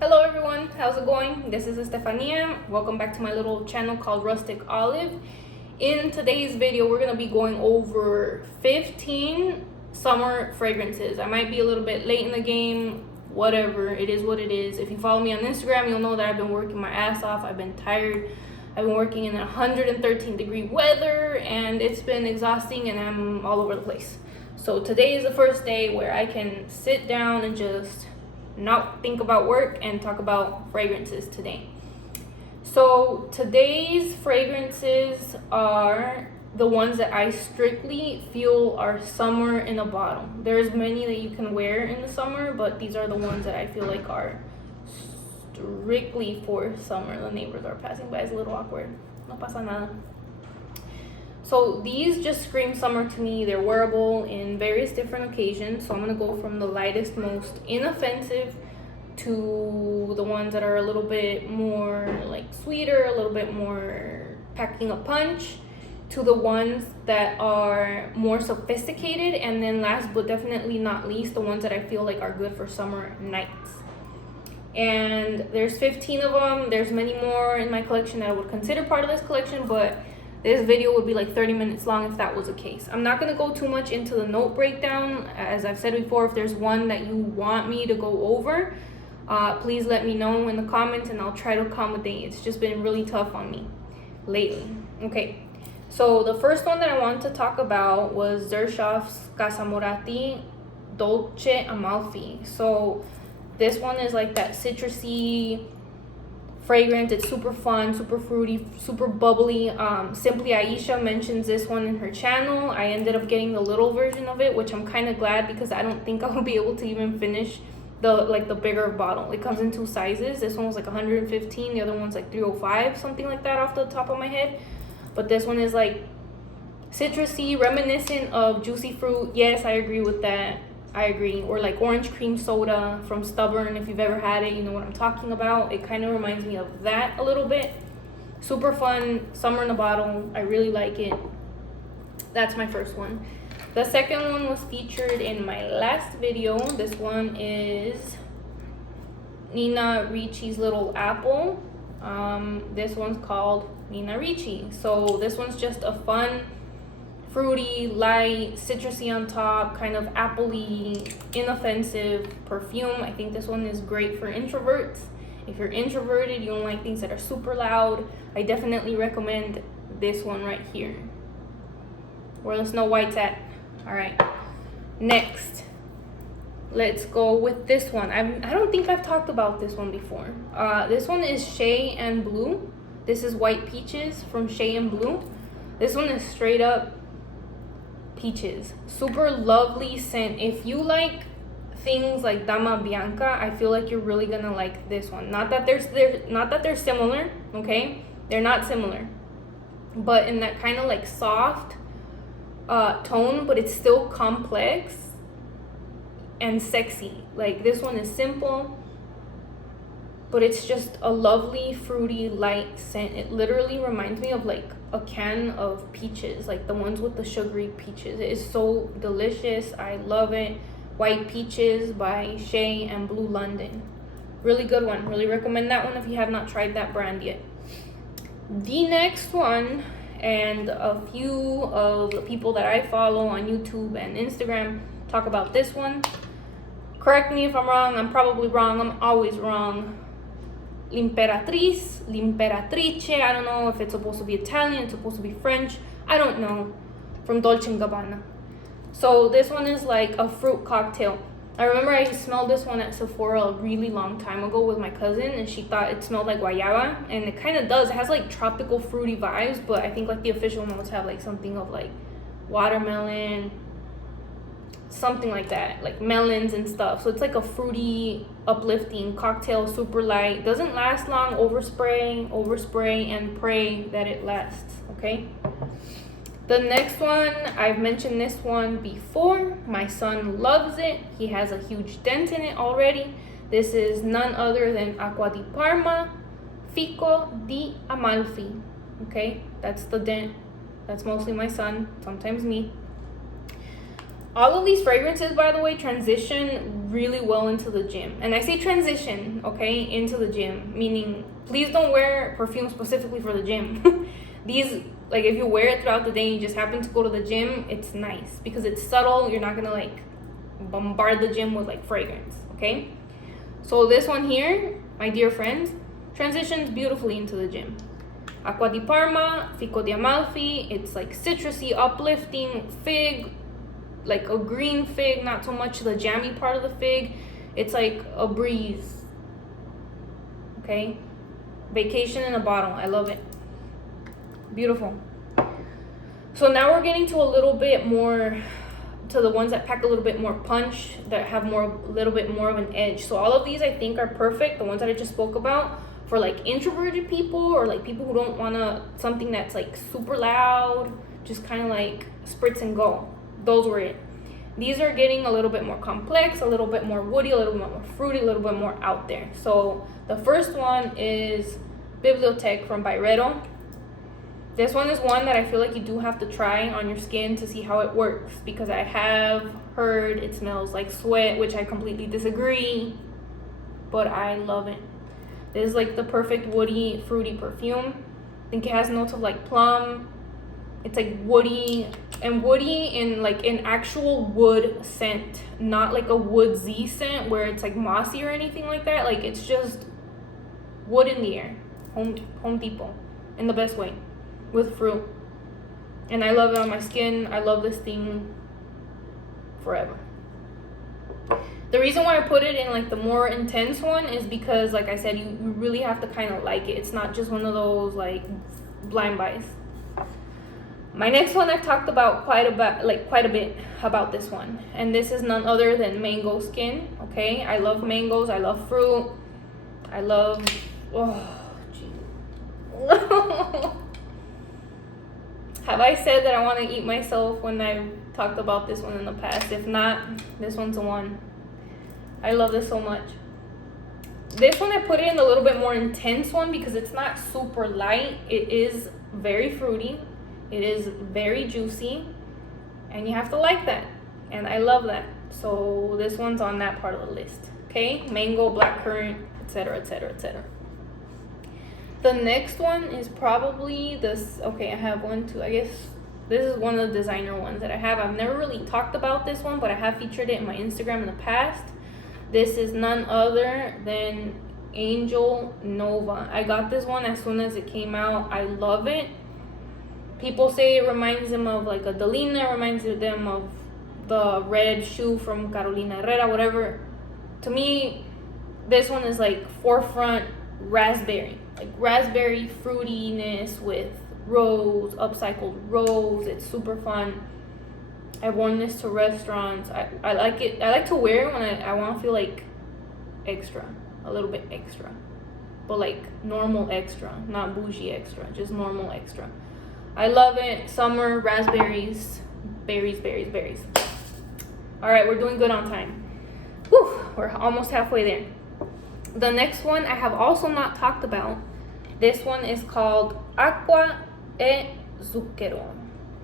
Hello everyone, how's it going? This is Estefania. Welcome back to my little channel called Rustic Olive. In today's video, we're going to be going over 15 summer fragrances. I might be a little bit late in the game, whatever, it is what it is. If you follow me on Instagram, you'll know that I've been working my ass off. I've been tired. I've been working in 113-degree weather and it's been exhausting and I'm all over the place. So today is the first day where I can sit down and just not think about work and talk about fragrances today. So today's fragrances are the ones that I strictly feel are summer in a bottle. There's many that you can wear in the summer, but these are the ones that I feel like are strictly for summer. The neighbors are passing by, it's a little awkward. No pasa nada. So these just scream summer to me. They're wearable in various different occasions. So I'm going to go from the lightest, most inoffensive to the ones that are a little bit more like sweeter, a little bit more packing a punch, to the ones that are more sophisticated. And then last but definitely not least, the ones that I feel like are good for summer nights. And there's 15 of them. There's many more in my collection that I would consider part of this collection, but this video would be like 30 minutes long if that was the case. I'm not going to go too much into the note breakdown. As I've said before, if there's one that you want me to go over, please let me know in the comments and I'll try to accommodate. It's just been really tough on me lately. Okay, so the first one that I wanted to talk about was Xerjoff's Casamorati Dolce Amalfi. So this one is like that citrusy fragrance. It's super fun, super fruity, super bubbly. Simply Aisha mentions this one in her channel. I ended up getting the little version of it, which I'm kind of glad because I don't think I will be able to even finish the bigger bottle. It comes in two sizes. This one was like 115, the other one's like 305, something like that off the top of my head. But this one is like citrusy, reminiscent of juicy fruit. Yes, I agree with that. I agree. Or like orange cream soda from Stubborn. If you've ever had it, you know what I'm talking about. It kind of reminds me of that a little bit. Super fun, summer in a bottle. I really like it. That's my first one. The second one was featured in my last video. This one is Minarichi's Little Apple. This one's called Minarichi. So this one's just a fun, fruity, light, citrusy on top, kind of appley, inoffensive perfume. I think this one is great for introverts. If you're introverted, you don't like things that are super loud, I definitely recommend this one right here. Where the Snow White's at. All right, next, let's go with this one. I don't think I've talked about this one before. This one is Shea Blue. This is White Peaches from Shea Blue. This one is straight up peaches. Super lovely scent. If you like things like Dama Bianca, I feel like you're really gonna like this one. Not that they're similar, okay? They're not similar, but in that kind of like soft tone, but it's still complex and sexy. Like this one is simple, but it's just a lovely, fruity, light scent. It literally reminds me of like a can of peaches, like the ones with the sugary peaches. It is so delicious. I love it. White Peaches by Shea Blue London. Really good one. Really recommend that one if you have not tried that brand yet. The next one, and a few of the people that I follow on YouTube and Instagram talk about this one. Correct me if I'm wrong. I'm probably wrong. I'm always wrong. L'Imperatrice, I don't know if it's supposed to be Italian, it's supposed to be French, I don't know, from Dolce Gabbana. So this one is like a fruit cocktail. I remember I smelled this one at Sephora a really long time ago with my cousin, and she thought it smelled like guayaba, and it kind of does. It has like tropical fruity vibes, but I think like the official notes have like something of like watermelon, something like that, like melons and stuff. So it's like a fruity, uplifting cocktail, super light. Doesn't last long. Overspray and pray that it lasts. Okay, the next one, I've mentioned this one before. My son loves it. He has a huge dent in it already. This is none other than Acqua di Parma Fico di Amalfi. Okay, that's the dent. That's mostly my son, sometimes me. All of these fragrances, by the way, transition really well into the gym. And I say transition, okay, into the gym, meaning please don't wear perfume specifically for the gym. These, like, if you wear it throughout the day and you just happen to go to the gym, it's nice because it's subtle. You're not gonna like bombard the gym with like fragrance, okay? So this one here, my dear friends, transitions beautifully into the gym. Acqua di Parma, Fico di Amalfi. It's like citrusy, uplifting, fig, like a green fig, not so much the jammy part of the fig. It's like a breeze, okay? Vacation in a bottle. I love it. Beautiful. So now we're getting to a little bit more, to the ones that pack a little bit more punch, that have a little bit more of an edge. So all of these I think are perfect, the ones that I just spoke about, for like introverted people or like people who don't want to something that's like super loud, just kind of like spritz and go. Those were it. These are getting a little bit more complex, a little bit more woody, a little bit more fruity, a little bit more out there. So the first one is Bibliotec from Byrettabibliotec. This one is one that I feel like you do have to try on your skin to see how it works, because I have heard it smells like sweat, which I completely disagree, but I love it. This is like the perfect woody, fruity perfume. I think it has notes of like plum. It's like woody, and woody in like an actual wood scent, not like a woodsy scent where it's like mossy or anything like that. Like it's just wood in the air. Home Depot in the best way, with fruit. And I love it on my skin. I love this thing forever. The reason why I put it in like the more intense one is because, like I said, you really have to kind of like it. It's not just one of those like blind buys. My next one I've talked about quite a bit about this one, and this is none other than Mango Skin. Okay, I love mangoes. I love fruit. I love, have I said that I want to eat myself when I've talked about this one in the past? If not, this one's the one. I love this so much. This one I put in a little bit more intense one because it's not super light. It is very fruity. It is very juicy. And you have to like that. And I love that. So this one's on that part of the list. Okay? Mango, blackcurrant, etc., etc., etc. The next one is probably this. Okay, I have one, two. I guess this is one of the designer ones that I have. I've never really talked about this one, but I have featured it in my Instagram in the past. This is none other than Angel Nova. I got this one as soon as it came out. I love it. People say it reminds them of like a Delina, reminds them of the red shoe from Carolina Herrera, whatever. To me, this one is like forefront raspberry. Like raspberry fruitiness with rose, upcycled rose. It's super fun. I've worn this to restaurants. I like it. I like to wear it when I want to feel like extra, a little bit extra, but like normal extra, not bougie extra, just normal extra. I love it. Summer, raspberries, berries. All right, we're doing good on time. Whew, we're almost halfway there. The next one I have also not talked about. This one is called Aqua E Zucchero.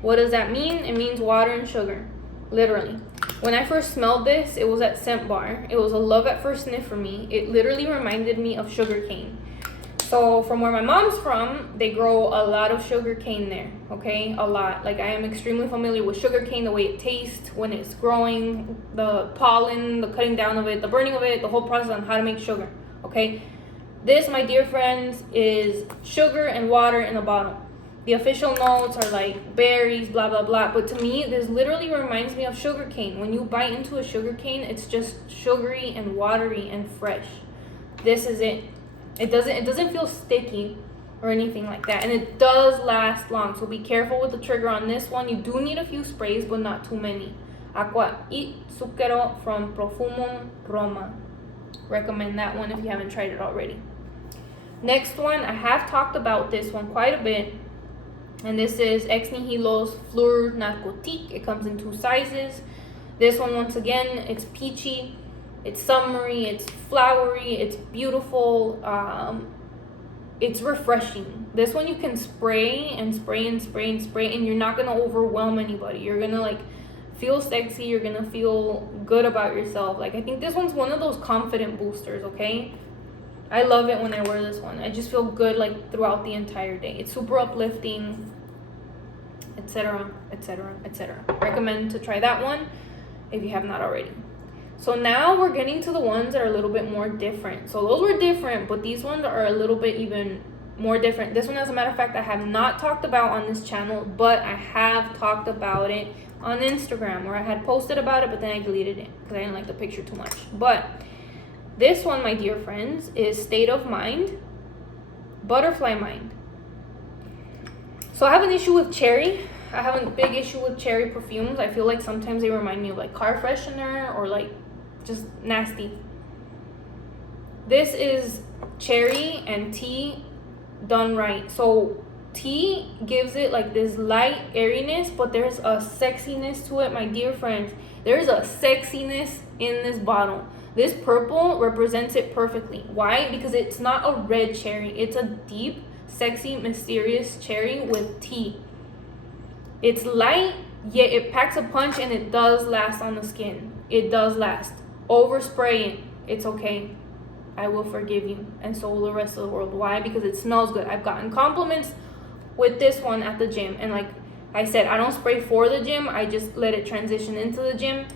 What does that mean? It means water and sugar, literally. When I first smelled this, it was at Scent Bar. It was a love at first sniff for me. It literally reminded me of sugar cane. So from where my mom's from, they grow a lot of sugar cane there, okay? A lot. Like I am extremely familiar with sugar cane, the way it tastes when it's growing, the pollen, the cutting down of it, the burning of it, the whole process on how to make sugar, okay? This, my dear friends, is sugar and water in a bottle. The official notes are like berries, blah, blah, blah. But to me, this literally reminds me of sugar cane. When you bite into a sugar cane, it's just sugary and watery and fresh. This is it. It doesn't feel sticky or anything like that. And it does last long. So be careful with the trigger on this one. You do need a few sprays, but not too many. Acqua E Zucchero from Perfumes Roma. Recommend that one if you haven't tried it already. Next one, I have talked about this one quite a bit. And this is Ex Nihilo's Fleur Narcotique. It comes in 2 sizes. This one, once again, it's peachy, it's summery, it's flowery, it's beautiful, it's refreshing. This one you can spray and spray and spray and spray, and you're not gonna overwhelm anybody. You're gonna like feel sexy. You're gonna feel good about yourself. Like, I think this one's one of those confident boosters, okay? I love it when I wear this one. I just feel good like throughout the entire day. It's super uplifting, etc, etc, etc. Recommend to try that one if you have not already. So now we're getting to the ones that are a little bit more different. So those were different, but these ones are a little bit even more different. This one, as a matter of fact, I have not talked about on this channel, but I have talked about it on Instagram, where I had posted about it, but then I deleted it because I didn't like the picture too much. But this one, my dear friends, is State of Mind, Butterfly Mind. So I have an issue with cherry. I have a big issue with cherry perfumes. I feel like sometimes they remind me of like car freshener or like just nasty. This is cherry and tea done right. So tea gives it like this light airiness, but there's a sexiness to it, my dear friends. There's a sexiness in this bottle. This purple represents it perfectly. Why? Because it's not a red cherry. It's a deep, sexy, mysterious cherry with tea. It's light, yet it packs a punch, and it does last on the skin. It does last. Overspray it. It's okay. I will forgive you, and so will the rest of the world. Why? Because it smells good. I've gotten compliments with this one at the gym, and like I said, I don't spray for the gym. I just let it transition into the gym.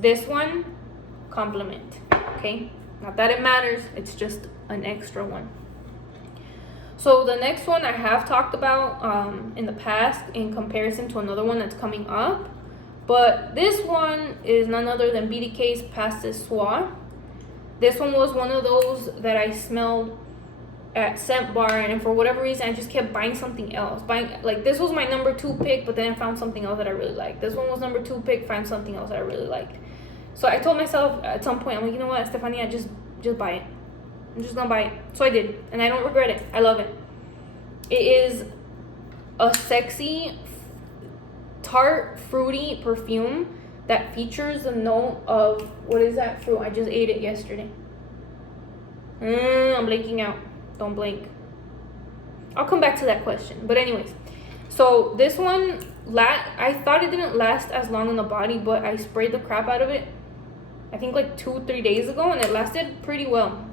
This one, compliment. Okay? Not that it matters. It's just an extra one. So the next one I have talked about in the past in comparison to another one that's coming up. But this one is none other than BDK's Pas de Soie. This one was one of those that I smelled at Scent Bar, and for whatever reason I just kept buying something else. Like this was my number 2 pick, but then I found something else that I really liked. This one was number 2 pick, find something else that I really liked. So I told myself at some point, I'm like, you know what, Stefania, just buy it. I'm just gonna buy it. So I did, and I don't regret it. I love it. It is a sexy, tart, fruity perfume that features a note of, what is that fruit? I just ate it yesterday. I'm blanking out. Don't blink. I'll come back to that question. But anyways, so this one, I thought it didn't last as long in the body, but I sprayed the crap out of it, I think like 2-3 days ago, and it lasted pretty well.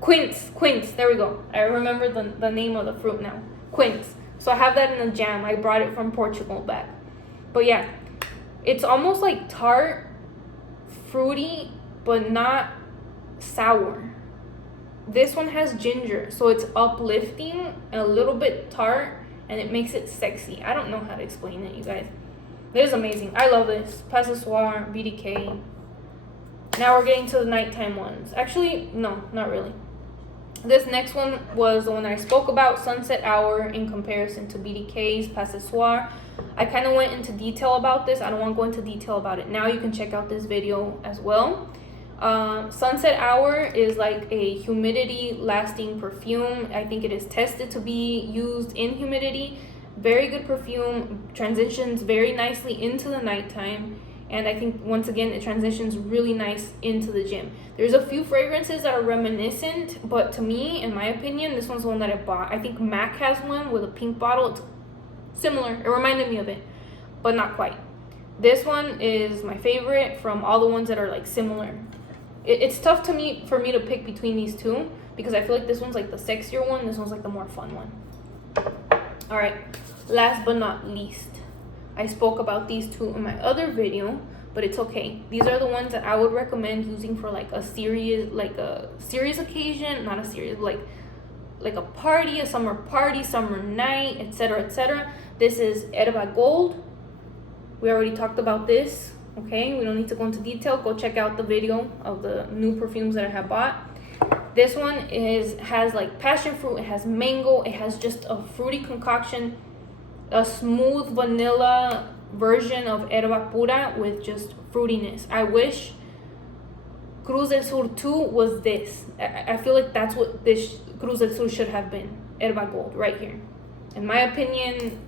Quince, there we go. I remember the name of the fruit now. Quince. So I have that in a jam. I brought it from Portugal back. But yeah, it's almost like tart, fruity, but not sour. This one has ginger, so it's uplifting, a little bit tart, and it makes it sexy. I don't know how to explain it, you guys. This is amazing. I love this. Pas de Soie, BDK. Now we're getting to the nighttime ones. Actually, no, not really. This next one was the one that I spoke about, Sunset Hour, in comparison to BDK's Pas de Soie. I kind of went into detail about this. I don't want to go into detail about it now. You can check out this video as well. Sunset Hour is like a humidity lasting perfume. I think it is tested to be used in humidity. Very good perfume, transitions very nicely into the nighttime, and I think once again it transitions really nice into the gym. There's a few fragrances that are reminiscent, but to me, in my opinion, this one's the one that I bought. I think MAC has one with a pink bottle. It's similar. It reminded me of it, but not quite. This one is my favorite from all the ones that are like similar. It's tough for me to pick between these two, because I feel like this one's like the sexier one, this one's like the more fun one. All right, last but not least, I spoke about these two in my other video, but it's okay. These are the ones that I would recommend using for like a serious occasion, not a serious, like a party, a summer night, etc, etc. This is Ediba Gold. We already talked about this. Okay, we don't need to go into detail. Go check out the video of the new perfumes that I have bought. This one has like passion fruit, it has mango, it has just a fruity concoction, a smooth vanilla version of Herba Pura with just fruitiness. I wish Cruz del Sur 2 was this. I feel like that's what this Cruz del Sur should have been. Ediba Gold, right here. In my opinion,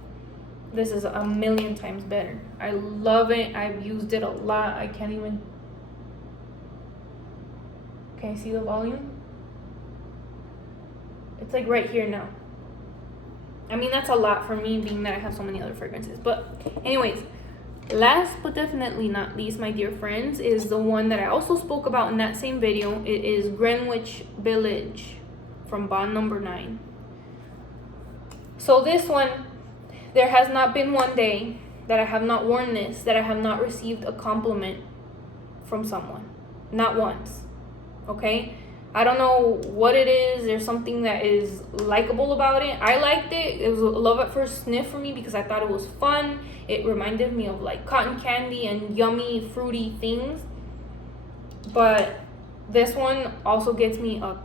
this is a million times better. I love it. I've used it a lot. I can't even... Can you see the volume? It's like right here now. I mean, that's a lot for me, being that I have so many other fragrances. But anyways, Last but definitely not least, my dear friends, is the one that I also spoke about in that same video. It is Greenwich Village from Bond number 9. So this one, there has not been one day that I have not worn this, that I have not received a compliment from someone. Not once. Okay? I don't know what it is. There's something that is likable about it. I liked it. It was a love at first sniff for me because I thought it was fun. It reminded me of like cotton candy and yummy, fruity things. But this one also gets me a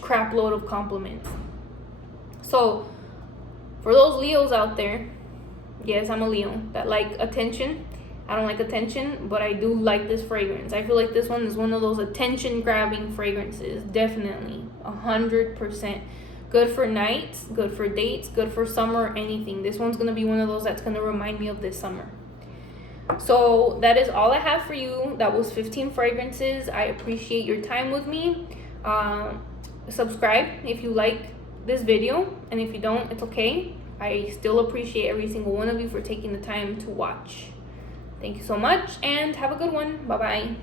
crap load of compliments. So, for those Leos out there, yes, I'm a Leo, that like attention. I don't like attention, but I do like this fragrance. I feel like this one is one of those attention-grabbing fragrances. Definitely, 100%. Good for nights, good for dates, good for summer, anything. This one's going to be one of those that's going to remind me of this summer. So that is all I have for you. That was 15 fragrances. I appreciate your time with me. Subscribe if you like this video, and if you don't, it's okay. I still appreciate every single one of you for taking the time to watch. Thank you so much, and have a good one. Bye-bye.